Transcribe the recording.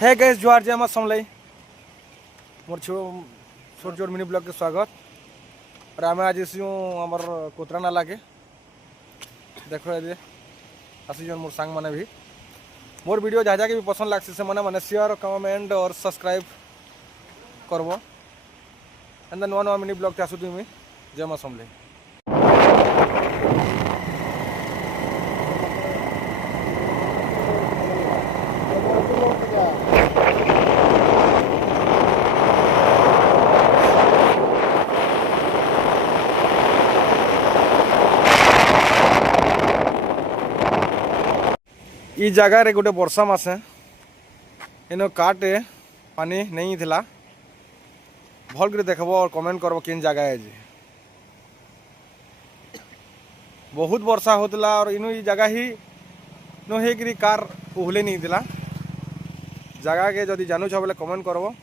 है गैस जुआर जय मत समलाई मोर छोट छोट मिनी ब्लॉग के स्वागत और आम आज आमर कोतरा नाला के देख आसी मोर सांग मैंने भी मोर वीडियो जहाँ जहाँ भी पसंद लगे से मैंने शेयर कमेंट और सब्सक्राइब करब एंड नुआ नुआ मिनी ब्लॉग आसु तुम्हें जय मत समलाई। ई जगह रे गोटे वर्षा मासे इन काटे पानी नहीं थिला भल कर देखब और कमेंट करब किन जगह है जी बहुत वर्षा होतला और इनु ई जगह ही नो हे कार उहले नहीं थिला जगह के जदि जानू छ बोले कमेंट करब।